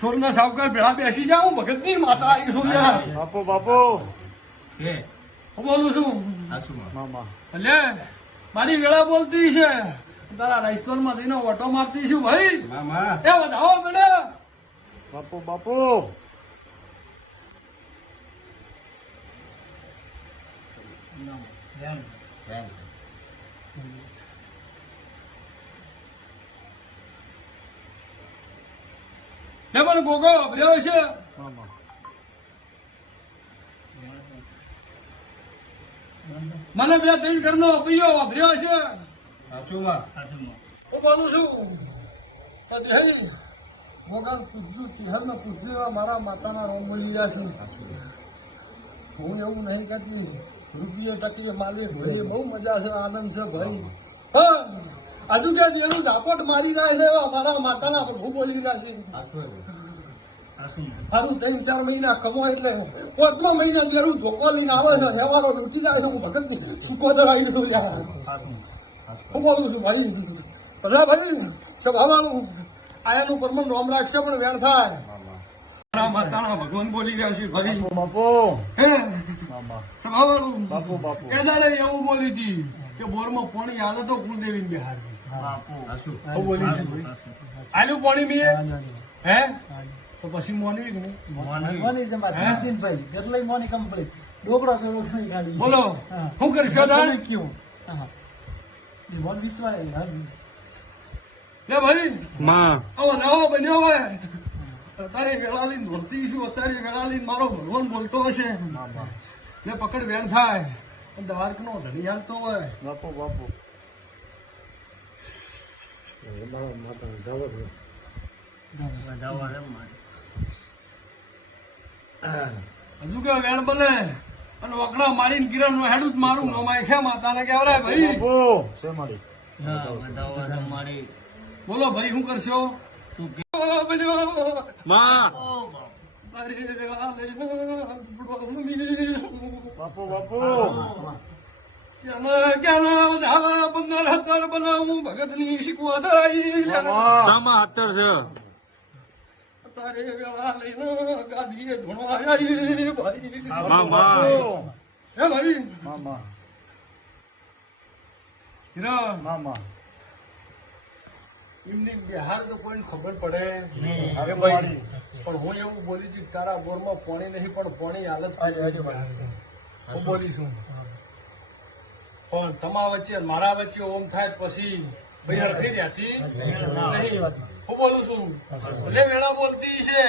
સોરના સાવકાર ભેળા બેસી જાઉં ભગત ની માતા આવી સોરિયા બાપુ બાપુ હું બોલું છું મામા એટલે મારી વેળા બોલતી છે તારા રાજસ્થાન માં થઈને ઓટો મારતી છું ભાઈ મામા એ વધાવો બેટા બાપુ બાપુ ને પણ ગોગો અભર્યો છે મામા મને બે ત્રણ ઘરનો અભિયો અભર્યો છે સાચુમાં હું બોલું છું ગોગા પૂછ્યું ચિહરને પૂછ્યું મારા માતાના રોમ બોલી રહ્યા છે હું એવું નહીં કરતી રૂપિયે ટકીએ માલે ભાઈ બહુ મજા છે આનંદ છે ભાઈ હજુ ક્યાં એનું ઝાપટ મારી રહ્યા છે મારા માતાના પ્રભુ બોલી રહ્યા છે સારું 3-4 મહિના કમો એટલે 5મા મહિના જેવું ધોકો લઈને આવે છે વ્યવહારો લૂંટી જાય છે હું ભગત સુકોદર આવી છું યાર હું બોલું છું ભાઈ બધા ભાઈ સભાવાનું આયાનું પરમન નામ રાખશે પણ વેણ થાય મારા માતાના ભગવાન બોલી રહ્યા છે ભાઈ બાપુ હે મામા સભાવાનું બાપુ બાપુ એ દાડે એવું બોલી હતી કે બોરમાં પાણી હાલે તો કુલદેવી બિહાર હું બોલી છું આલ્યું પાણી મેં હે તો પછી મોનવી કે નહીં બોલો શું કરીશ લે ભાઈ આવો નવો બન્યો હોય અત્યારે વેળા લઈને ધોરતી છું અત્યારે વેળા લઈને મારો ભગવાન બોલતો હશે લે પકડ વેણ થાય દ્વારક નો ધણી હાલતો હોય બાપુ બાપુ હજુ કે વેણ બને અને વકડા મારીને કિરણ નું હેડું જ મારું અમારે ખે માતાને કહેવાય ભાઈ બાપુ શેમાડી બોલો ભાઈ શું કરશો બાપુ બાપુ બનાવું ભગત ની શીખવા તારે વેળા લઈને ગાદીએ ધોણવા આવી ભાઈ હે ભાઈ મામા હીરા મામા એમની બિહાર તો કોઈને ખબર પડે હવે ભાઈ પણ હું એવું બોલી છું કે તારા બોરમાં પાણી નહીં પણ પાણી હાલત હું બોલીશું પણ તમારા વચ્ચે મારા વચ્ચે ઓમ થાય પછી ભાઈ હરખી રહેતી નહીં હું બોલું છું ભલે વેળા બોલતી છે